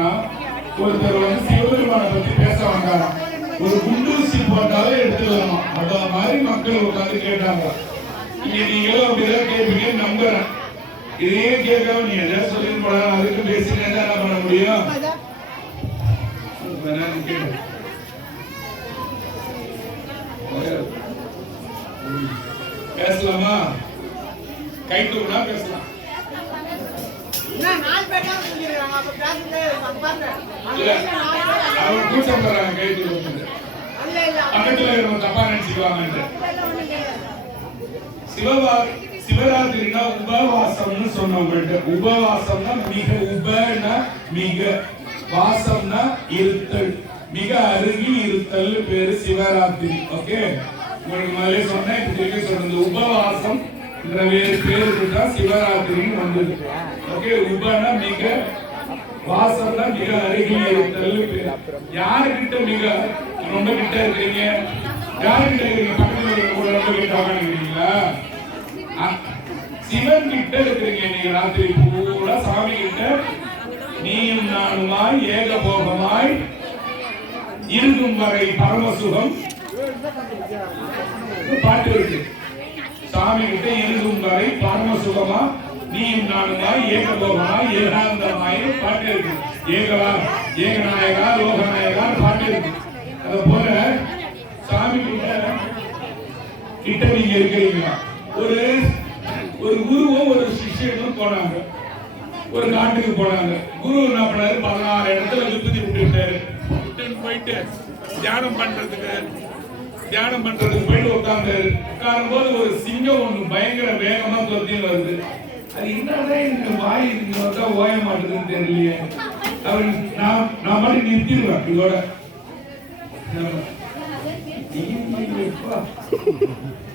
என்னன்னா, ஒருத்தர் வந்து சிவபெருமானை பத்தி பேச வந்தாராம். ஒரு குண்டூசி போட்டாலே எடுத்துக்கலாம். அத மாதிரி மக்கள் உட்காந்து கேட்டாங்க. இங்க நீங்களும் அப்படிதான் கேட்பீங்கன்னு நம்புறேன். இதையே கேட்காம நீ எதாவது சொல்லி போடலாம், அதுக்கு பேசினா என்ன பண்ண முடியும்? பேசலாமா? கை தூக்கினா பேசலாம். அவர் கூட்டம் போறாங்க கை தூக்கு. பக்கத்துல இருக்க தப்பா நினைச்சுக்குவாங்க. சிவராத்திரினா உபவாசம்னு சொன்னவங்கள்ட்ட, உபவாசம்னா மிக, உபனா மிக, வாசம்னா இருத்தல், மிக அருகி இருத்தல் பேரு சிவராத்திரி. ஓகே, உங்களுக்கு முதல்ல சொன்னேன், இப்ப சொல்றது உபவாசம் வேறு பேருக்கு தான் சிவராத்திரின்னு வந்தது. ஓகே, உபனா மிக, வாசம்னா மிக அருகி இருத்தல் பேரு. யாருக்கிட்ட மிக ரொம்ப கிட்ட இருக்கிறீங்க? யாருக்கிட்ட இருக்கிறீங்க? பக்கத்துல கூட ரொம்ப கிட்ட வாங்கிக்கிறீங்களா? சிவன் கிட்ட இருக்கிறீங்க. நீங்க ராத்திரி பூரா சாமி கிட்ட நீயும் நானுமாய் ஏகபோகமாய் இருக்கும் வரை பரமசுகம் பாட்டு இருக்கு. சாமி கிட்ட இருக்கும் வரை பரமசுகமா நீயும் நானுமாய் ஏகபோகமாய் ஏகாந்தமாய் பாட்டு இருக்கு. ஏகவா, ஏகநாயகா, லோகநாயகா பாட்டு இருக்கு. அத போல சாமி கிட்ட நீங்க இருக்கிறீங்களா? ஒரு குருவும் ஒரு சிஷ்யனும் போனாங்க, ஒரு காட்டுக்கு போனாங்க. குரு என்ன பண்ணாரு, 16 இடத்துல விபூதி விட்டுட்டாரு. போயிட்டு தியானம் பண்றதுக்கு போயிட்டு உட்காரும் போது ஒரு சிங்கம் ஒண்ணு பயங்கர வேகமா தொத்தின்னு வருது. அது என்னதான் எனக்கு வாய் வந்தா ஓய மாட்டேதுன்னு தெரியலையே. அவர் நான் மாதிரி நிறுத்திடுவேன். இதோட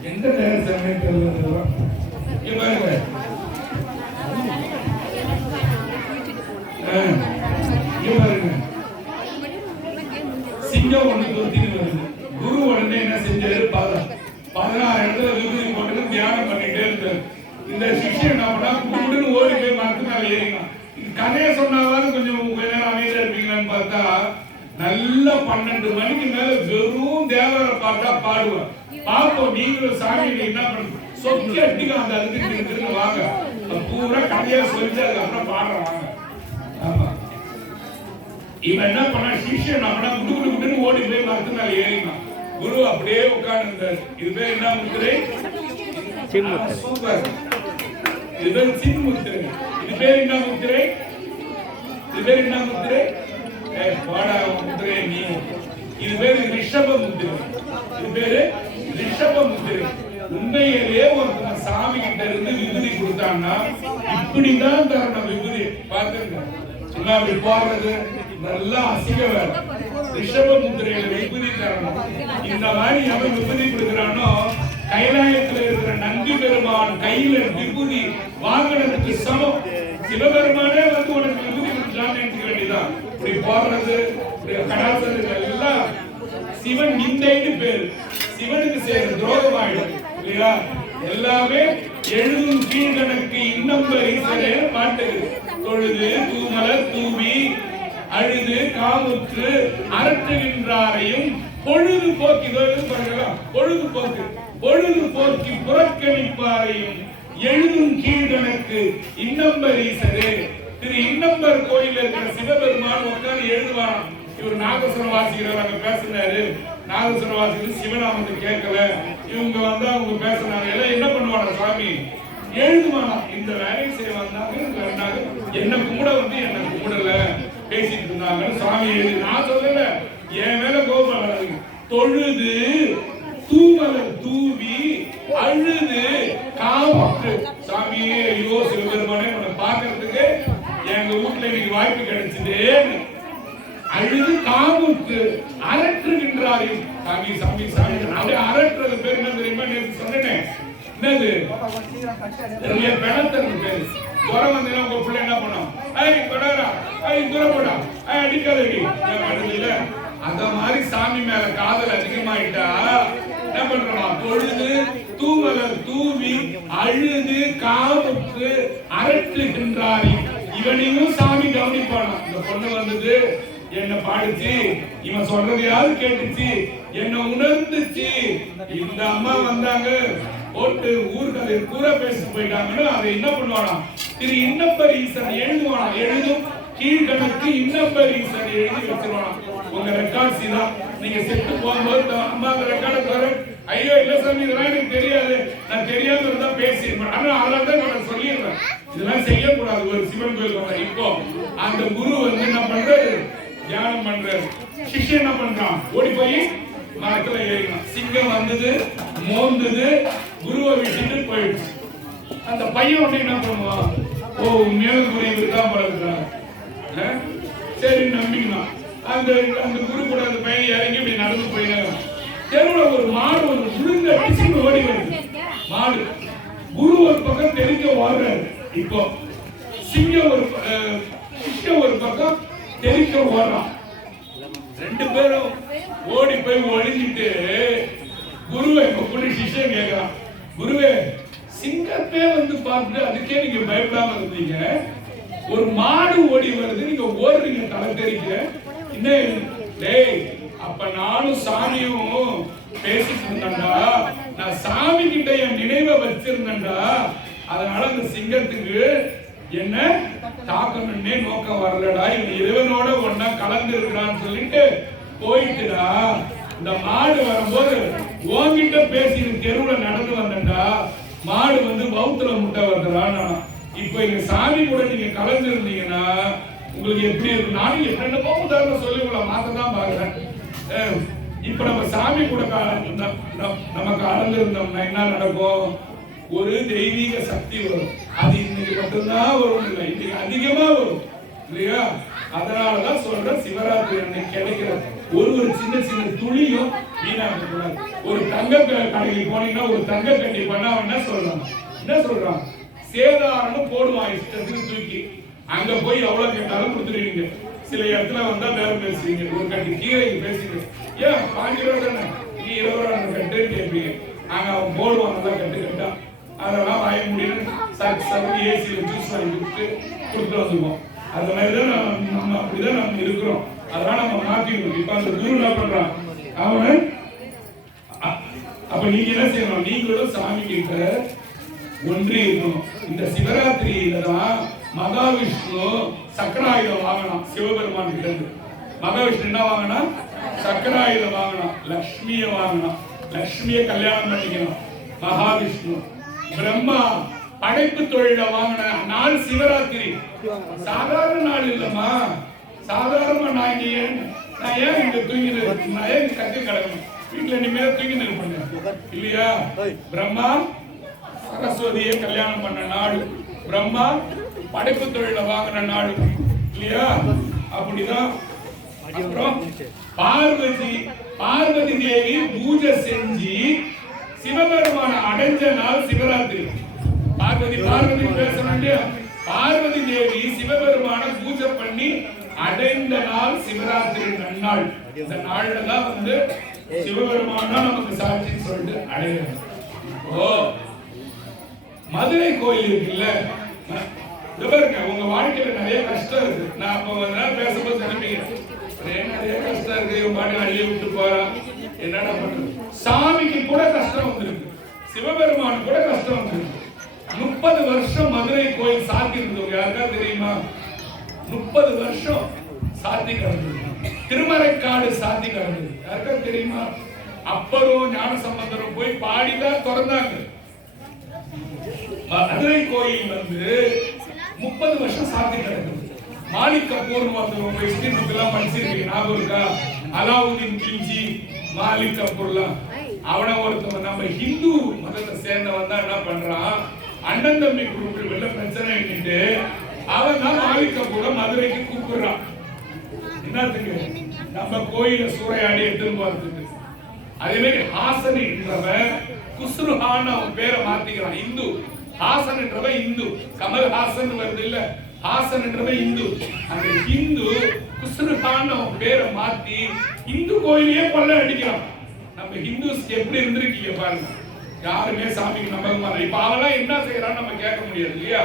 எந்த நேரம் சமயத்தில் சிங்கம் ஒண்ணு தொத்தின்னு வருது. குரு உடனே என்ன செஞ்சாரு, 16 இடத்துல விபூதி போட்டு தியானம் பண்ணிட்டே இருந்தாரு. இந்த சிஷ்யன் என்ன பண்ணா, குடுன்னு ஓடி போய் மரத்து மேல ஏறினான். கதையை சொன்னாவது கொஞ்சம் நேரம் அமைதியா இருப்பீங்களான்னு பார்த்தா, நல்ல 12 மணிக்கு மேல வெறும் தேவரை பார்த்தா பாடுவார். பாப்போம் நீங்களும் சாமி என்ன பண்ண சொக்கி அட்டிக்க அந்த அதுக்கு வாங்க, பூரா கதையா சொல்லி அதுக்கப்புறம் பாடுறாங்க. ஆமா, இவன் என்ன பண்ணா, சிஷ்யன் நம்மளா குடுன்னு ஓடி போய் மரத்து மேல ஏறினான். குரு அப்படியே உட்கார்ந்து இருந்தார். இது பேர் என்ன முத்திரை? சூப்பர். இது பேர் சின் முத்திரை. இது பேர் என்ன முத்திரை? இது பேர் என்ன முத்திரை? வாடா முத்திரை நீ. இது பேரு ரிஷப முத்திரை. இது பேரு ரிஷப முத்திரை. உண்மையிலேயே ஒருத்தன் சாமி கிட்ட இருந்து விபூதி கொடுத்தான்னா இப்படிதான் தரணும். விபூதி பாத்துங்க, சும்மா அப்படி போடுறது நல்லா அசிங்க வேற. ரிஷப முத்திரையில விபூதி தரணும். இந்த மாதிரி எவன் விபூதி கொடுக்கிறானோ, கைலாயத்துல இருக்கிற நந்தி பெருமான் கையில விபூதி வாங்கினதுக்கு சமம். சிவபெருமானே வந்து உனக்கு விபூதி கொடுக்கலாம்னு நினைக்க வேண்டியதான். இப்படி போடுறது, கடாசது எல்லாம் சிவன் நிந்தைன்னு பேரு. சிவனுக்கு செய்யற துரோகம் ஆயிடும் இல்லையா? எல்லாமே எழுதும் கீழ்கணக்கு இன்னம்பர் ஈசரே பாட்டு. தொழுது தூமலர் தூவி அழுது காமுற்று அரற்றுகின்றாரையும் பொழுது போக்கி, பொழுது போக்கி புறக்கணிப்பாரையும் எழுதும் கீழ்கணக்கு இன்னம்பர் ஈசரே. திரு இன்னம்பர் கோயில் இருக்கிற சிவபெருமான் உட்கார்ந்து எழுதுவான். இவர் நாகசுரம் வாசிக்கிறவர் அங்க பேசினாரு. நாகசுரம் வாசிக்கிறது சிவனாமத்தை கேட்கல. இவங்க வந்து அவங்க பேசினாங்க. எல்லாம் என்ன பண்ணுவாங்க, சாமி எழுதுவானா. இந்த வேலையை செய்ய வந்தாங்க. என்ன கும்பிட வந்து என்ன கும்பிடல பேசிட்டு இருந்தாங்கன்னு சாமி எழுதி. நான் சொல்லல, என் மேல கோபம் வராது. தொழுது தூமலர் தூவி அழுது காமுற்று. சாமியே, ஐயோ சிவபெருமானே, உன்னை பாக்குறதுக்கு எங்க வீட்டுல இன்னைக்கு வாய்ப்பு கிடைச்சது. அழுது காமுற்று அரற்றுகின்றார்கள். சாமி சாமி சாமி அப்படியே அரற்றுறது பேர் என்ன தெரியுமா? நேற்று சொன்னேன். என்னது? பெணத்தருக்கு பேரு. ஜுரம் வந்து உங்க பிள்ளை என்ன பண்ணும்? கொடாரா, துரப்படா, அடிக்காதடி பண்ணுதுல. அந்த மாதிரி சாமி மேல காதல் அதிகமாயிட்டா என்ன பண்றோமா? தொழுது தூமலர் தூவி அழுது காமுற்று அரற்றுகின்றார்கள். இவனையும் சாமி கவனிப்பானா. இந்த பொண்ணு வந்தது, என்ன பாடுச்சு, இவன் சொல்றதையாவது கேட்டுச்சு, என்ன உணர்ந்துச்சு. இந்த அம்மா வந்தாங்க, போட்டு ஊர்கதை கூற பேசி போயிட்டாங்கன்னு அதை என்ன பண்ணுவானா, திரு இன்னப்பர் ஈசன் எழுதுவானா. எழுதும் கீழ்கணக்கு இன்னப்பர் ஈசன் எழுதி வச்சிருவானா. உங்க ரெக்கார்ட்ஸ் தான். நீங்க செத்து போகும்போது அம்மா அந்த ரெக்கார்டை தர, ஐயோ இல்ல சாமி இதெல்லாம் எனக்கு தெரியாது, நான் தெரியாம இருந்தா பேசியிருப்பேன். ஆனா அதனால நான் சொல்லிடுறேன், இதெல்லாம் செய்யக்கூடாது ஒரு சிவன் கோயில். இப்போ அந்த குரு வந்து என்ன பண்றாரு, தியானம் பண்றாரு. சிஷ்யன் என்ன பண்றான், ஓடி போய் மரத்துல ஏறினான். சிங்கம் வந்தது, மோந்தது, குருவை விட்டுட்டு போயிடுச்சு. அந்த பையன் உடனே என்ன பண்ணுவான், ஓ மேல குரு இவருதான் பழகுறாங்க, சரி நம்பிக்கலாம். அந்த அந்த குரு கூட அந்த பையன் இறங்கி இப்படி நடந்து போயினாங்க. தெருவில் ஒரு மாடு ஒரு விழுந்த அடிச்சுன்னு ஓடி வருது. மாடு குரு ஒரு பக்கம் தெரிஞ்ச ஓடுறாரு. இப்போ சிங்கம் ஒரு பக்கம் தெரிக்க ஓடுறான். ரெண்டு பேரும் ஓடி போய் ஒழிஞ்சிட்டு குருவை கூட்டி சிஷ்யன் கேட்கிறான், குருவே சிங்கத்தே வந்து பார்த்துட்டு அதுக்கே நீங்க பயப்படாம இருந்தீங்க, ஒரு மாடு ஓடி வருது நீங்க ஓடுறீங்க தலை தெரிக்க. டேய் அப்ப நானும் சாமியும் பேசிட்டு இருந்தேன்டா, நான் சாமி கிட்ட என் நினைவை வச்சிருந்தேன்டா, அதனால அந்த சிங்கத்துக்கு என்ன தாக்கணும்னே நோக்கம் வரலடா, இவன் இறைவனோட ஒன்னா கலந்து இருக்கிறான்னு சொல்லிட்டு போயிட்டுடா. இந்த மாடு வரும்போது உன்கிட்ட பேசி தெருவுல நடந்து வந்தேன்டா, மாடு வந்து பௌத்துல முட்டை வருதுடா. இப்ப எங்க சாமி கூட நீங்க கலந்து இருந்தீங்கன்னா உங்களுக்கு எப்படி இருக்கு, நானும் என்னென்னமோ உதாரணம் சொல்லி உங்களை மாத்ததான் பாக்குறேன். இப்ப நம்ம சாமி கூட நம்ம கலந்து இருந்தோம்னா என்ன நடக்கும், ஒரு தெய்வீக சக்தி வரும். அது இன்னைக்கு மட்டும்தான் வரும் இல்லை, இன்னைக்கு அதிகமா வரும் இல்லையா. அதனாலதான் சொல்றேன், சிவராத்திரி அன்னைக்கு கிடைக்கிற ஒரு சின்ன சின்ன துளியும் வீணாக்க கூடாது. ஒரு தங்க கடைக்கு போனீங்கன்னா ஒரு தங்க கட்டி பண்ண என்ன சொல்றான் சேதாரம் போடுவான் இஷ்டத்துக்கு தூக்கி. அங்க போய் எவ்வளவு கேட்டாலும் கொடுத்துருவீங்க. சில இடத்துல வந்தா வேற பேசுவீங்க, ஒரு கட்டி கீரைக்கு பேசுவீங்க, ஏன் 5 ரூபா தானே நீ 20 ரூபா கட்டுன்னு கேட்பீங்க. அங்க அவன் போடுவான் நல்லா கட்டா, அதெல்லாம் வாய முடியும் சரி ஏசியில ஜூஸ் வாங்கி கொடுத்துட்டு வந்துருவோம். அந்த மாதிரிதான் நம்ம அப்படிதான் நம்ம இருக்கிறோம். அதெல்லாம் நம்ம மாத்திக்கணும். இப்ப அந்த குரு என்ன பண்றான், அவனை அப்ப நீங்க என்ன செய்யணும், நீங்களும் சாமி கிட்ட ஒன்றி இருக்கணும். இந்த சிவராத்திரியில தான் மகாவிஷ்ணு சக்கராயுதம் வாங்கணும் சிவபெருமான் கிட்ட இருந்து. மகாவிஷ்ணு என்ன வாங்கினா, சக்கராயுதம் வாங்கணும், லட்சுமிய வாங்கணும், லட்சுமிய கல்யாணம் பண்ணிக்கணும். மகாவிஷ்ணு பிரம்மா படைப்பு தொழில வாங்கின நாள் சிவராத்திரி. சாதாரண நாள் இல்லம்மா, சாதாரண நான் ஏன் இங்க தூங்கி நான் ஏன் கத்தி கிடக்கணும், வீட்டுல நிம்மதியா தூங்கி நிற்பேன் இல்லையா. பிரம்மா சரஸ்வதியை கல்யாணம் பண்ண நாடு, பிரம்மா படைப்பு தொழில வாங்கின நாடு இல்லையா. அப்படிதான். அப்புறம் பார்வதி தேவி பூஜை செஞ்சு சிவபெருமான அடைஞ்ச நாள் சிவராத்திரி. பார்வதி பேசணும். பார்வதி தேவி சிவபெருமான பூஜை பண்ணி அடைந்த நாள் சிவராத்திரி நன்னாள். இந்த நாள்ல தான் வந்து சிவபெருமான நமக்கு சாட்சின்னு சொல்லிட்டு அடையணும். ஓ மதுரை கோயில் இருக்குல்ல, உங்க வாழ்க்கையில நிறைய கஷ்டம் இருக்கு. நான் அப்ப பேசும்போது நினைப்பீங்க நிறைய கஷ்டம் இருக்கு, இவன் பாட்டு அள்ளி விட்டு போறான், என்னடா பண்றது. சாமிக்கு கூட கஷ்டம் வந்திருக்கு, சிவபெருமான் கூட கஷ்டம் வந்திருக்கு. 30 வருஷம் மதுரை கோயில் சாத்தி இருந்தவங்க யாருக்கா தெரியுமா? 30 வருஷம் சாத்தி கிடந்தது. திருமறைக்காடு சாத்தி கிடந்தது யாருக்கா தெரியுமா? அப்பரும் ஞானசம்பந்தரும் போய் பாடிதான் திறந்தாங்க. மதுரை கோயில் வந்து 30 வருஷம் சாத்தி கிடந்தது. மாலிக் கபூர் படிச்சிருக்கீங்க, ஞாபகம் இருக்கா? அலாவுதீன் கில்ஜி, மாலிக் கபூர்லாம் அவனை ஒருத்தவன் நம்ம ஹிந்து மதத்தை சேர்ந்தவன் தான் என்ன பண்றான், அண்ணன் தம்பி குரூப்ல பிரச்சனை பண்ணிட்டு அவன் தான் மாலிக் கபூரை மதுரைக்கு கூப்பிடுறான். என்னத்துக்கு? நம்ம கோயில சூறையாடி எடுத்துன்னு போறதுக்கு. அதே மாதிரி ஹாசன் என்றவன் குஸ்ருஹான் அவன் பேரை மாத்திக்கிறான். இந்து ஹாசன் என்றவன் இந்து, கமல் ஹாசன் வருது இல்ல, ஹாசன் என்றவன் இந்து. அந்த இந்து குஸ்ருஹான் அவன் பேரை மாத்தி இந்து கோயிலையே கொள்ள அடிக்கிறான். நம்ம ஹிந்துஸ் எப்படி இருந்திருக்கீங்க பாருங்க. யாருமே சாமிக்கு நம்ப மாட்டாங்க. இப்ப அவெல்லாம் என்ன செய்யறான்னு நம்ம கேட்க முடியாது இல்லையா.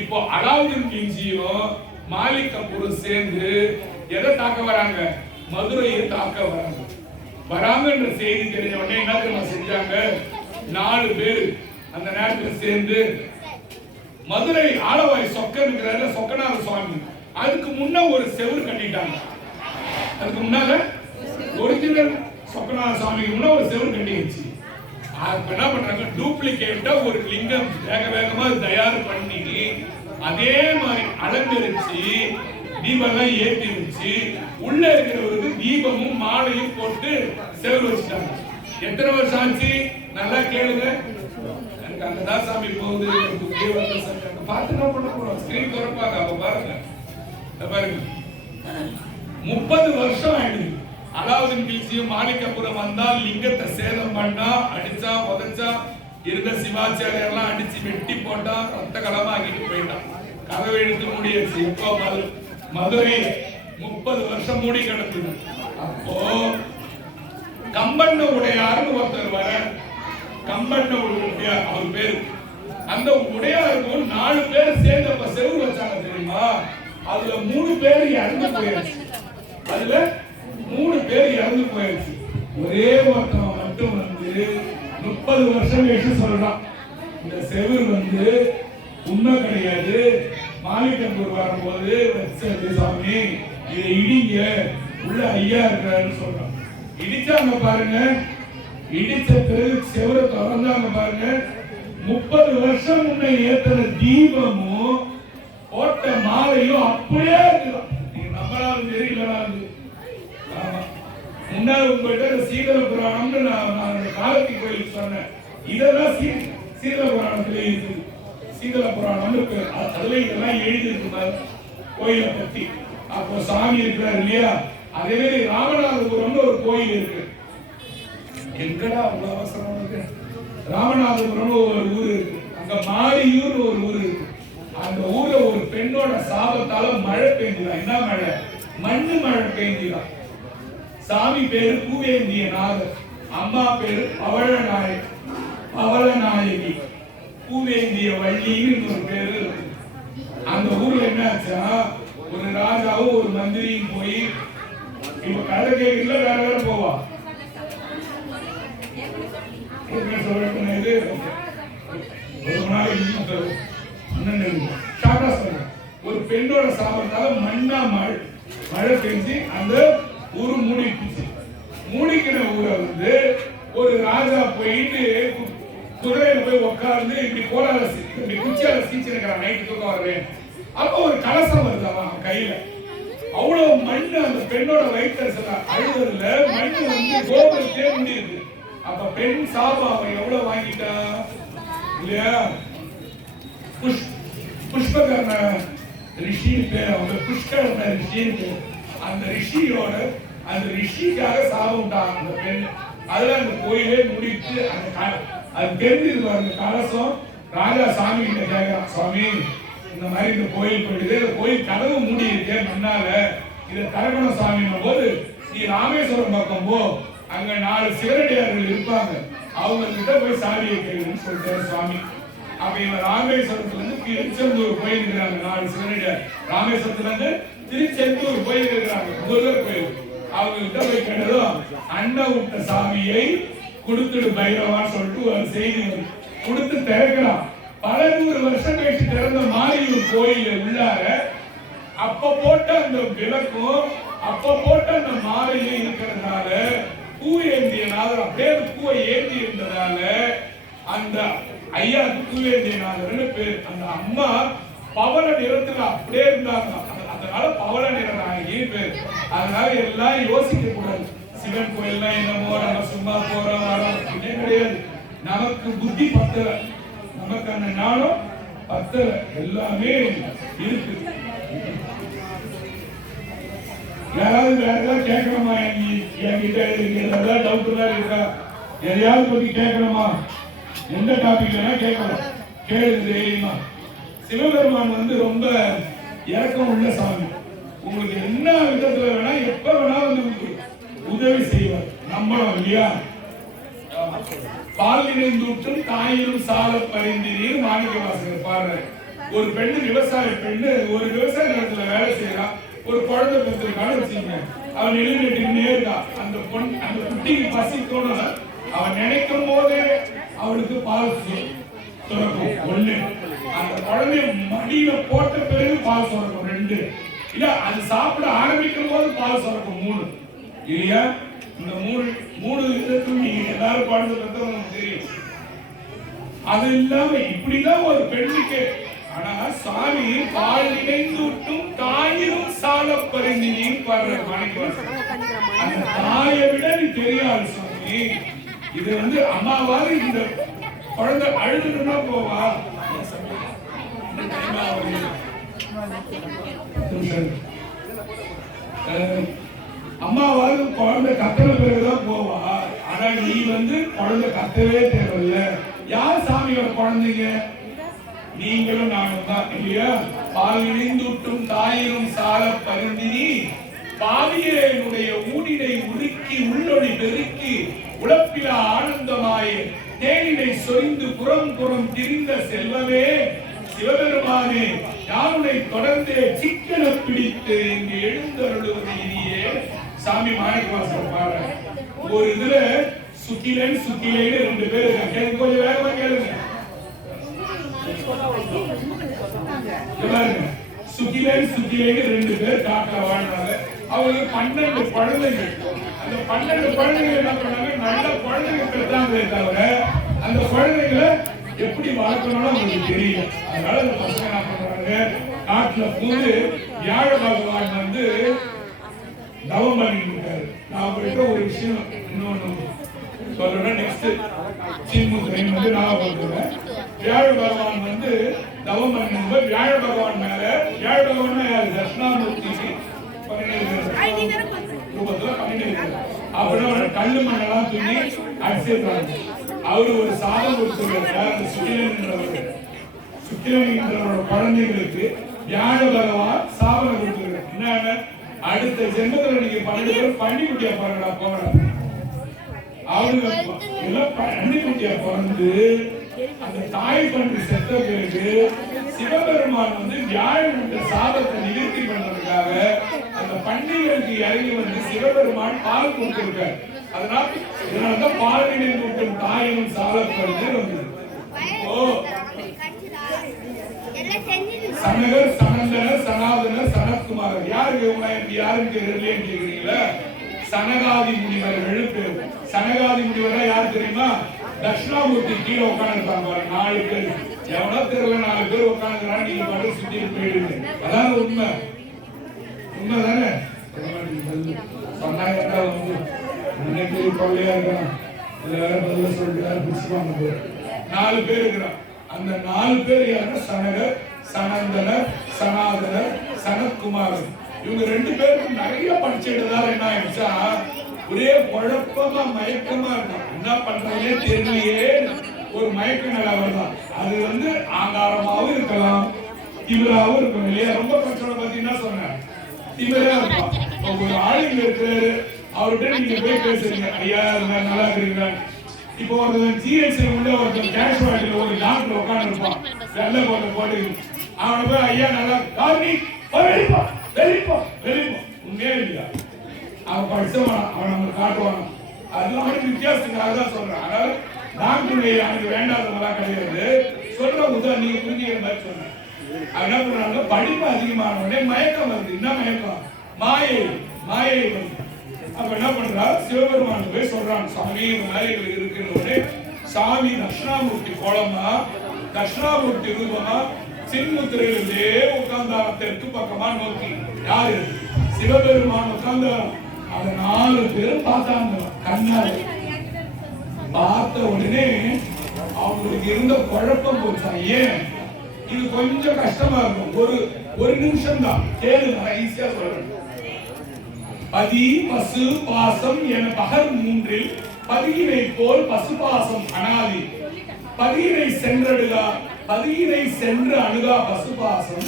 இப்போ அலாவுதீன் கில்ஜியும் மாலிக் கபூரும் சேர்ந்து எதை தாக்க வராங்க? மதுரையை தாக்க வராங்க. வராங்கன்ற செய்தி தெரிஞ்ச உடனே என்ன தெரியுமா செஞ்சாங்க? 4 பேர் அந்த நேரத்தில் சேர்ந்து மதுரை ஆலவாய் சொக்கனுங்கிறாரு சொக்கநாத சுவாமி, அதுக்கு முன்ன ஒரு செவுரு கட்டிட்டாங்க. அதுக்கு முன்னால ஒரிஜினல் சொக்கநாத சுவாமிக்கு முன்ன ஒரு செவுரு கட்டி வச்சு என்ன பண்றாங்க? டூப்ளிகேட்டா ஒரு லிங்கம் வேகமா தயார் பண்ணி அதே மாதிரி அலங்கரிச்சு தீபம்லாம் ஏற்றி வச்சு உள்ள இருக்கிறவருக்கு தீபமும் மாலையும் போட்டு செவுரு வச்சுட்டாங்க. எத்தனை வருஷம் ஆச்சு? நல்லா கேளுங்க. எனக்கு அங்கதான் சாமி போகுது பார்த்து என்ன பண்ண போறோம்? ஸ்கிரீன் திறப்பாங்க, அப்ப பாருங்க. பாருங்க 30 வருஷம் ஆயிடுது. அலாவுதீன் கில்ஜியும் மாலிக் கபூரும் வந்தால் லிங்கத்தை சேதம் பண்ணா, அடிச்சா உதச்சா, இருந்த சிவாச்சாரியர் எல்லாம் அடிச்சு வெட்டி போட்டா, ரத்த கலமா ஆகிட்டு போயிட்டான். கதவை எடுத்து மூடியாச்சு. இப்போ மதுரை 30 வருஷம் மூடி கிடக்குது. அப்போ கம்பண்ண உடையார்னு ஒருத்தர் வர, கம்பண்ண உடையார் அவர் பேரு. அந்த உடையாருக்கும் 4 பேர் சேர்ந்து அப்ப செவுரு வச்சாங்க தெரியுமா? அதுல 3 பேர் இறந்து போயாச்சு. அதுல 3 பேர் இறந்து போயாச்சு. ஒரே ஒருத்தன் மட்டும் வந்து 30 வருஷம் கழிச்சு சொல்றான், இந்த செவுரு வந்து உண்மை கிடையாது, மாலிக் கபூர் வரும்போது வச்சது சாமி, இதை இடிங்க, உள்ள ஐயா இருக்கிறாருன்னு சொல்றான். இடிச்சாங்க பாருங்க. இடிச்ச பிறகு செவரை திறந்தாங்க பாருங்க. 30 வருஷம் முன்ன ஏற்றின தீபமும் போட்ட மாலையும் அப்படியே இருக்குதான். நீங்க நம்பராது தெரியலாது. முன்னாடி உங்கள்கிட்ட சீதள புராணம்னு நான் காலத்தி கோயிலுக்கு சொன்னேன். இதெல்லாம் சீதள புராணத்துல இருக்கு. சீதள புராணம் இருக்கு. அதுல இதெல்லாம் எழுதி இருக்கு கோயிலை பத்தி. அப்போ சாமி இருக்கிறார் இல்லையா? அதே மாதிரி ராமநாதபுரம்னு ஒரு கோயில் இருக்கு. எங்கடா அவ்வளவு அவசரம் இருக்கு? ராமநாதபுரம் ஒரு ஊர் இருக்கு. அங்க மாரியூர் ஒரு ஊர் இருக்கு. அந்த ஊர்ல ஒரு பெண்ணோட சாபத்தால மழை பெய்ஞ்சுதான். என்ன மழை? மண்ணு மழை பெய்ஞ்சுதான். சாமி பேரு பூவேந்திய நாதர், அம்மா பேரு பவளநாயகி, பூவேந்திய வள்ளின்னு ஒரு பேரு. அந்த ஊர்ல என்னாச்சா, ஒரு ராஜாவும் ஒரு மந்திரியும் போய், இப்ப கதை கேட்கல வேற வேற போவா ஒரு பெண்ணோட சாபத்தால மண்ணா மழை பெஞ்சு அந்த ஊரு மூடிக்குச்சு. மூடிக்கிற ஊரை வந்து ஒரு ராஜா போயிட்டு குதிரையில போய் உட்கார்ந்து இப்படி கோலால இப்படி குச்சியால சீச்சிருக்கிறான். நைட்டு தூக்கம் வருவேன். அப்ப ஒரு கலசம் வருது அவன் கையில. அவ்வளவு மண்ணு அந்த பெண்ணோட வயிற்றுல அழுவதுல மண்ணு வந்து கோபுரத்தே முடியுது. அப்ப பெண் சாபம் அவன் எவ்வளவு வாங்கிட்டா இல்லையா? புஷ்பகர்ண ரிஷின்னு பேர். அவங்க புஷ்கர்ண ரிஷின்னு பேர். அந்த ரிஷியோட அந்த ரிஷிக்காக சாபம்ட்டான் அந்த பெண். அதுல அந்த கோயிலே முடித்து அது தெரிஞ்சது. அந்த கலசம் ராஜா சாமி கிட்ட கேட்கிறான், சுவாமி இந்த மாதிரி இந்த கோயில் போயிடுது, இந்த கோயில் கதவு மூடி இருக்கேன் முன்னால, இதை திறக்கணும் சாமின்னும் போது, நீ ராமேஸ்வரம் பக்கம் போ, அங்க 4 சிவனடியார்கள் இருப்பாங்க, அவங்க கிட்ட போய் சாவியை கேளுன்னு சொல்லிட்டாரு சுவாமி. அப்ப இவன் ராமேஸ்வரத்துல இருந்து திருச்செந்தூர் போயிருக்கிறாங்க 4 சிவனடியார். ராமேஸ்வரத்துல இருந்து திருச்செந்தூர் போயிருக்கிறாங்க, முருகர் கோயில். அவங்க கிட்ட போய் கேட்டதும், அண்ணா விட்ட சாமியை கொடுத்துடு பைரவான்னு சொல்லிட்டு ஒரு செய்தி கொடுத்து திறக்கிறான். பல 100 வருஷம் கழிச்சு திறந்த மாரியூர் கோயில உள்ளார அப்ப போட்ட அந்த விளக்கும் அப்ப போட்ட அந்த மாலையும் இருக்கிறதுனால பூ ஏந்திய நாதர் அப்படியே பூவை ஏந்தி இருந்ததால அந்த ஐயா பூவேந்திய நாதர்னு பேர். அந்த அம்மா பவள நிறத்துல அப்படியே இருந்தாங்க. அதனால பவள நிற நாயகி பேர். அதனால எல்லாம் யோசிக்க கூடாது. சிவன் கோயில்லாம் என்னமோ நம்ம சும்மா போறோம் வரோம் கிடையாது. நமக்கு புத்தி பத்தல, நமக்கு அந்த ஞானம் பத்தல, எல்லாமே இருக்கு. யாராவது வேற ஏதாவது கேட்கணுமா? என்கிட்ட ஏதாவது டவுட் எல்லாம் இருக்கா? எதையாவது பத்தி கேட்கணுமா? எந்த டாபிக் வேணா கேட்கலாம், கேளுங்க தைரியமா. சிவபெருமான் வந்து ரொம்ப இறக்கம் உள்ள சாமி. உங்களுக்கு என்ன விதத்துல வேணா எப்ப வேணா வந்து உதவி செய்வார். நம்பணும் இல்லையா? பால் நினைந்தூற்றும் தாயிலும் சால பரிந்தினீர் மாணிக்க வாசகர் பாடுறாரு. ஒரு பெண்ணு விவசாய பெண்ணு ஒரு விவசாய நிலத்துல வேலை செய்யறான், ஒரு குழந்தை பெற்றிருக்கான்னு வச்சுக்கோங்க. அவன் எழுதிட்டே இருக்கா. அந்த குட்டிக்கு பசிக்கணும், அவன் நினைக்கும் போதே அவளுக்கு பால் சுரக்கும். ஒண்ணு, அந்த குழந்தைய மடியில போட்ட பிறகு பால் சுரக்கும். ரெண்டு, இல்ல அது சாப்பிட ஆரம்பிக்கும் போது பால் சுரக்கும். மூணு, இல்லையா? இந்த மூணு விதத்துக்கும் நீங்க எல்லாரும் குழந்தை பெற்றவங்க தெரியும். அது இல்லாம இப்படிதான் ஒரு பெண்ணுக்கு. ஆனா சாமி பால் நினைந்தூட்டும் தாயிரும் சால பரிந்தினின்னு பாடுற மாணிக்கவாசகர். அந்த தாயை விட நீ தெரியாது சாமி. இது அம்மாவாது இந்த குழந்தை அழுதுன்னா போவா, அம்மாவாது குழந்தை கத்தன பிறகுதான் போவா. ஆனா நீ குழந்தை கத்தவே தேவையில்ல. யார் சாமியோட குழந்தைங்க? நீங்களும் நானும் தான், இல்லையா? பால் இணைந்தூட்டும் தாயிரும் சால பரிந்தினி பாவியனுடைய ஊடினை உருக்கி உள்ளொளி பெருக்கி உழப்பில ஆனந்தமாய் தேனினை சொரிந்து புறம் புறம் திரிந்த செல்வமே சிவபெருமானே, யாருனை தொடர்ந்து சிக்கன பிடித்து இங்கு எழுந்தருளுவது இனியே. சாமி மாணிக்கவாசகர் பாரு. ஒரு இதுல சுக்கிலன் சுக்கிலேன்னு ரெண்டு பேர் இருக்காங்க. கொஞ்சம் வேகமா கேளுங்க. சுக்கிலன் சுக்கிலேன்னு ரெண்டு பேர் காட்டுல வாழ்றாங்க. அவங்களுக்கு 12 குழந்தைகள். அந்த 12 குழந்தைகள் என்ன பண்ணாங்க? நல்ல குழந்தைங்க பெற்றாங்களே தவிர அந்த குழந்தைகளை எப்படி வளர்க்கணும்னு அவங்களுக்கு தெரியல. அதனால அந்த பசங்க என்ன பண்றாங்க? காட்டுல போது வியாழ பகவான் தவம் பண்ணிட்டு இருக்காரு. நான் உங்கள்கிட்ட ஒரு விஷயம் இன்னொன்னு சொல்றேன். நெக்ஸ்ட் சீமுத்திரை ஞாபகப்படுத்துறேன். வியாழ பகவான் தவம் பண்ணும்போது வியாழ பகவான் மேல, வியாழ பகவான் யாரு? தட்சிணாமூர்த்திக்கு ரூபத்துல பண்ணிட்டு அப்புறம் கல்லு மண்ணெல்லாம் தூக்கி அடிச்சிருக்காங்க. அவரு ஒரு சாதம் கொடுத்துருக்காரு. சுக்கிரனோட குழந்தைகளுக்கு வியாழ பகவான் சாபனை கொடுத்துருக்காரு. என்ன? அடுத்த ஜென்மத்துல நீங்க 12 பேர் பன்னிக்குட்டியா பாருடா போறா. அவரு எல்லாம் பன்னிக்குட்டியா பிறந்து அந்த தாய் பன்றி செத்த பிறகு சிவபெருமான் வியாழனுடைய சாபத்தை நிவர்த்தி பண்றதுக்காக அந்த பண்டிகைகளுக்கு இறங்கி சிவபெருமான் பால் கொடுத்திருக்காரு. அதனாலதான் பாலினை கூட்டும் தாயும் சாலப்பருந்து வந்தது. சனகர், சனந்தனர், சனாதனர், சனத்குமாரர் யாருக்கு கேக்குறீங்களா? சனகாதி முனிவர்கள் பேர். சனகாதி முனிவர் யார் தெரியுமா? தட்சிணாமூர்த்தி கீழே உட்காந்துருப்பாங்க 4 பேர். எவனோ தெரியல 4 பேர் உட்காந்துக்கிறான். நீங்க மட்டும் சுத்தி போயிடுங்க. அதாவது உண்மை. உண்மைதானே? சொன்னாங்க கொள்ளையா இருக்கான். பதில் சொல்லிட்டு பிடிச்சுவாங்க. 4 பேர் இருக்கிறான். அந்த 4 பேர் யாருன்னா சனகர், சனந்தனர், சனாதனர், சனத்குமாரர். இவங்க 2 பேரும் நிறைய படிச்சுட்டதால என்ன ஆயிடுச்சா, ஒரே குழப்பமா மயக்கமா இருக்கும். என்ன பண்றதே தெரியலையே ஒரு மயக்க நிலை வருதான். அது ஆங்காரமாவும் இருக்கலாம், திமிராவும் இருக்கும். இல்லையா? ரொம்ப பிரச்சனை பத்தி என்ன சொன்னேன்? திமிரா இருக்கும். ஒரு ஆளுங்க இருக்கிறாரு, அவர்கிட்ட நீங்க போய் பேசுறீங்க, ஐயா நல்லா இருக்கிறீங்க. இப்போ ஒருத்தன் ஜிஎஸ்ஐ உள்ள ஒருத்தன் கேஷுவாலிட்டியில ஒரு டாக்டர் உட்காந்து இருப்பான், வெள்ளை போட்ட போட்டு. அவனை போய் ஐயா நல்லா காரணி வெளிப்போ வெளிப்போ வெளிப்போ உண்மையே இல்லையா? அவன் படிச்சவன், அவன் நம்ம காட்டுவான். அது அவனுக்கு வித்தியாசத்துக்காக தான் சொல்றான். அதாவது டாக்டருடைய அவனுக்கு வேண்டாதவங்களா கிடையாது. சொல்ற உதவி நீங்க புரிஞ்சுக்கிற மாதிரி சொன்னேன். என்ன பண்றாங்க? படிப்பு அதிகமான உடனே மயக்கம் வருது. என்ன மயக்கம்? மாயை. மாயை வருது. அப்ப என்ன பண்றா? சிவபெருமான் போய் சொல்றான், சாமி இந்த மாதிரி இருக்குன்னு உடனே சாமி தட்சிணாமூர்த்தி கோலமா, தட்சிணாமூர்த்தி ரூபமா சின்முத்திரையிலே உட்கார்ந்தா தெற்கு பக்கமா நோக்கி. யாரு? சிவபெருமான் உட்கார்ந்தார். அந்த 4 பேரும் பார்த்தாங்க கண்ணால. பார்த்த உடனே அவங்களுக்கு இருந்த குழப்பம் போச்சா. ஏன்? இது கொஞ்சம் கஷ்டமா இருக்கும். ஒரு நிமிஷம் தான் கேளு, நான் ஈஸியா சொல்றேன். பதி பசு பாசம் என பகர் 3 பதியினை போல் பசு பாசம் அனாதி. பதியினை சென்றடுகா, பதியினை சென்று அணுகா பசு பாசம்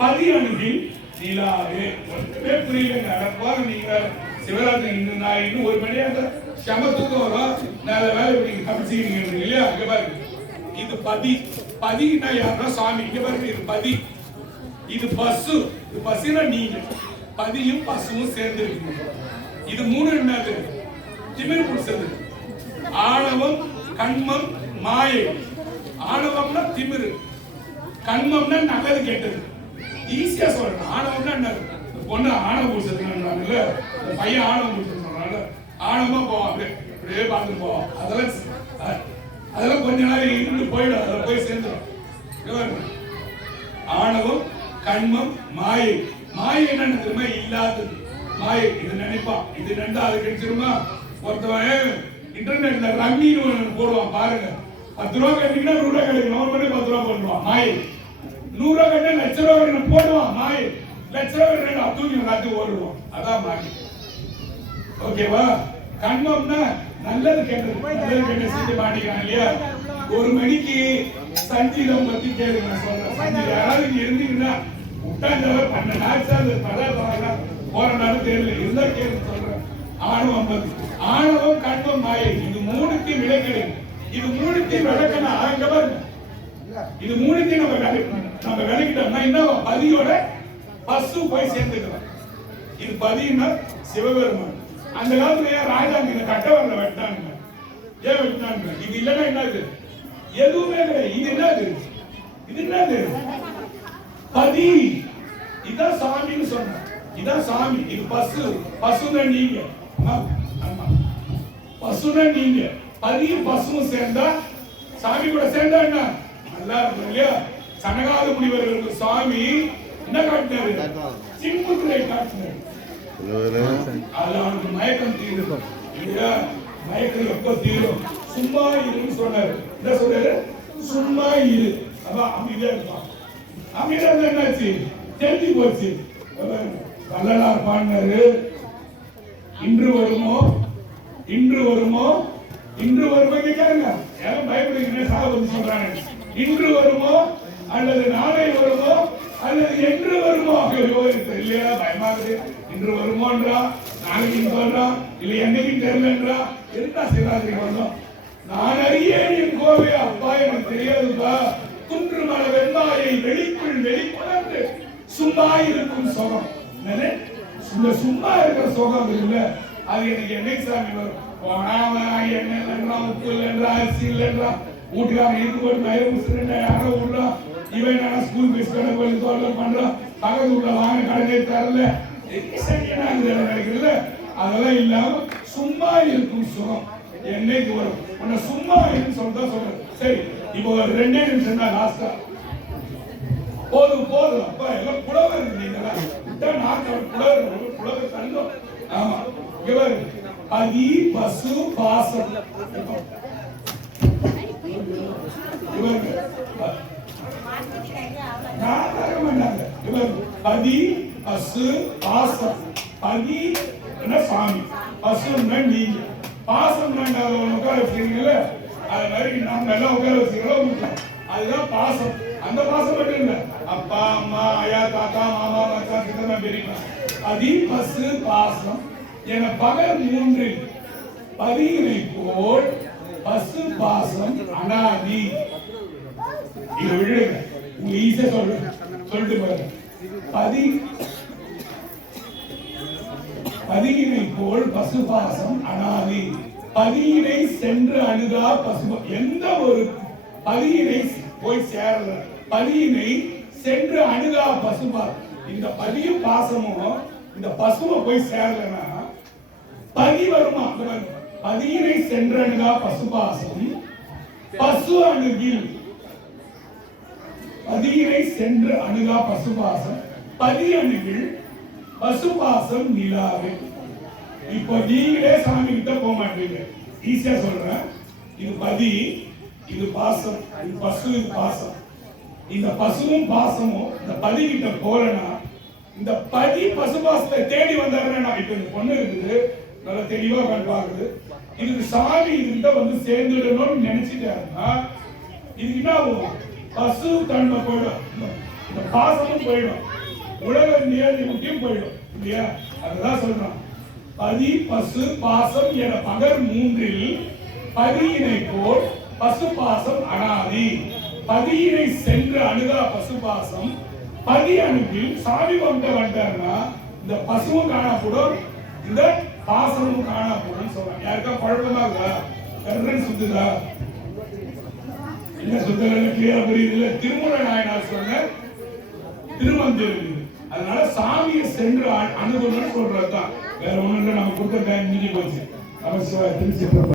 பதி அணுகில் நிலாவே. ஒன்றுமே புரியலங்க. அடப்பாங்க நீங்க சிவராத்திரி இன்னும் 1 மணியாக சமத்துக்கும் வரும். நல்ல வேலை நீங்க தப்பிச்சுக்கிறீங்க இல்லையா? இங்க பாருங்க, இது பதி. பதினா யாருன்னா சாமி. இங்க பாருங்க, இது பதி, இது பசு. இது பசுனா நீங்க, பதியும் பசுவும் சேர்ந்து இருக்கீங்க. இது மூணு என்னது? திமிர் பிடிச்சது. ஆணவம், கண்மம், மாயை. ஆணவம்னா திமிரு, கண்மம்னா நல்லது கெட்டது. ஈஸியா சொல்றேன். ஆணவம்னா என்னது? பொண்ணு ஆணவம் பிடிச்சதுன்றாங்கல்ல, பையன் ஆணவம் பிடிச்சது சொல்றாங்க. ஆணவமா போவாங்க, அப்படியே பார்த்துட்டு போவோம். அதெல்லாம் கொஞ்ச நாள் இருந்து போயிடும், அதில் போய் சேர்ந்துடும். ஆணவம், கண்மம், மாயை. மாயை என்னன்னு தெரியுமா? இல்லாதது மாயை. இது நினைப்பான், இது நினைந்தா அது கிடைச்சிருமா? ஒருத்தவன் இன்டர்நெட்ல ரம்மின்னு போடுவான் பாருங்க. 10 ரூபா கட்டிங்கன்னா 100 ரூபா கிடைக்கும். அவன் பண்ணி 10 ரூபா போடுவான் மாயை. 100 ரூபா கட்டினா லட்ச ரூபா போடுவான் மாயை. லட்ச ரூபா தூக்கி எல்லாத்தையும் ஓடுவான். அதான் மாயை. ஓகேவா? கண்மம்னா நல்லது கெட்டது, நல்லது கெட்டது செஞ்சு மாட்டிக்கிறான் இல்லையா? 1 மணிக்கு சஞ்சீதம் பத்தி கேளுங்க, நான் சொல்றேன். யாராவது இருந்தீங்கன்னா உட்கார்ந்தவர் 12 நாள் போற நாள் தெரியல இருந்தா கேள்வி சொல்றேன். ஆணவம், ஆணவம், கண்மம், மாயை. இது மூணுத்தையும் விளக்கணும். இது மூணுத்தையும் விளக்கணும். அங்க பாருங்க, இது மூணுத்தையும் நம்ம விளக்கிட்டோம்னா என்ன? பதியோட பசு போய் சேர்ந்துக்கலாம். இது பதினா சிவபெருமான். அந்த காலத்துல ராஜாங்க இந்த கட்டவரில் வெட்டானுங்க. ஏன் வெட்டானுங்க? இது இல்லைன்னா என்னது? எதுவுமே கிடையாது. இது என்னது? இது என்னது? பதி. இதான் சாமின்னு சொன்ன. இதான் சாமி. இது பசு. பசுனா நீங்க. பசுனா நீங்க. பதியும் பசுவும் சேர்ந்தா சாமி கூட சேர்ந்தா என்ன நல்லா இருக்கும் இல்லையா? சனகாத முனிவர்களுக்கு சாமி என்ன காட்டினாரு? சிம்புத்திரை காட்டினாரு. அதுல அவனுக்கு மயக்கம் தீரும் இல்லையா? மயக்கம் எப்ப தீரும்? சும்மா இருன்னு சொன்னாரு. என்ன சொல்றாரு? சும்மா இரு. அதான் அமைதியா இருப்பான். அமைதியா இருந்தா என்னாச்சு? தெரிஞ்சு போச்சு. வள்ளலார் பாடினாரு, இன்று வருமோ, இன்று வருமோ, இன்று வருமோ. கேட்காருங்க, யாரும் பயப்படுறீங்க சாக வந்து சொல்றாங்க. இன்று வருமோ அல்லது நாளை வருமோ அல்லது என்று வருமோ இல்லையா? பயமாகுது. இன்று வருமோன்றா, நாளைக்கு சொல்றான், இல்லை என்னைக்கு தெரியலன்றா. இருந்தா சிவராத்திரி வந்தோம். நான் அறியேன் என் கோவை அப்பா, எனக்கு தெரியாதுப்பா. குன்று மல வெண்பாயை வெளிக்குள் வெளிக்கொணர்ந்து சும்மா இருக்கும் சுகம். சும்மா இருக்கிற சுகம் இல்ல, அது எனக்கு என்னைக்கு சாமி வரும்? எண்ணெய் இல்லைன்றா, உப்பு இல்லைன்றா, அரிசி இல்லைன்றா, வீட்டுக்காரன் இருக்கு போட்டு மயிறு சிலிண்டர் யாரோ விடுறான். இவன் நான் ஸ்கூல் பீஸ் கடை போய் தோட்டம் பண்றான். பக்கத்து வீட்டுல வாங்க கடை தரல. நினைக்கிறதுல அதெல்லாம் இல்லாம சும்மா இருக்கும் சுகம் என்னைக்கு வரும்? உன்னை சும்மா இருக்குன்னு சொல்லிதான் சொல்றேன். சரி, இப்போ 2 நிமிஷம் தான் லாஸ்டா. போதும் போதும் அப்பா, எல்லாம் புலவர் இருந்தீங்களா? புலவர் தந்தோம். ஆமா, இவர் பதி பசு பாசம். இவங்க பதி பசு பாசம். பதி சாமி, பசு நீங்க, பாசம் உட்கார வச்சுக்கிறீங்கல்ல, அது மாதிரி நம்ம எல்லாம் உட்கார வச்சுக்கிறோம். அதுதான் பாசம். அந்த பாசம் மட்டும் இல்ல, அப்பா அம்மா ஐயா தாத்தா மாமா மச்சான் சித்தமா பெரியமா. பதி பசு பாசம் என பகல் 3 பதியினை போல் பசு பாசம் அனாதி. இது விழுங்க, உங்க ஈஸியா சொல்லிட்டு பாருங்க. பதியினை போல் பசு பாசம் அனாதி. பதியினை சென்று அணுகா பசு. எந்த ஒரு பதியினை போய் சேரல, பதியினை சென்று அணுகா பசுபா. இந்த பதியும் பாசமும் இந்த பசுவை போய் சேரலன்னா பதி வருமா? பதியினை சென்று அணுகா பசுபாசம் பசு அணுகில். பதியினை சென்று அணுகா பசுபாசம் பதி அணுகில் பசுபாசம் நிலாவே. இப்போ நீங்களே சாமி கிட்ட போக மாட்டீங்க. ஈஸியா சொல்றேன். இது பதி, இது பாசம், இது பசு, இது பாசம். இந்த பசுவும் பாசமும் இந்த பதி கிட்ட போறேன்னா இந்த பதி பசுபாசத்தை தேடி வந்தாருன்னா, இப்ப இந்த பொண்ணு இருக்குது நல்லா தெளிவா பாக்குது, இதுக்கு சாமி இதுகிட்ட வந்து சேர்ந்துடணும்னு நினைச்சிட்டாருன்னா இதுக்கு என்ன ஆகும்? பசு தன்மை போயிடும், இந்த பாசமும் போயிடும், உலக நியதி முக்கியம் போயிடும் இல்லையா? அதுதான் சொல்றான். பதி பசு பாசம் என பகர் 3 பதியினை போல் பசு பாசம் அனாதி. பதியினை சென்று அணுகா பசுபாசம் பதி அணுகில் சாமி வந்தாருன்னா இந்த பசுவும் காணப்படும், இந்த பாசனமும் காணப்படும் சொல்றாங்க. யாருக்கா குழப்பமா இருக்கா? ரெஃபரன்ஸ் சுத்துதா? என்ன சுத்தல கிளியரா புரியுது? திருமூல நாயனார் சொன்ன திருமந்திரம். அதனால சாமியை சென்று அணுகணும்னு சொல்றதுதான், வேற ஒண்ணு இல்லை. நம்ம கொடுத்த டைம் மீறி போச்சு. நமஸ்காரம். திருச்சி.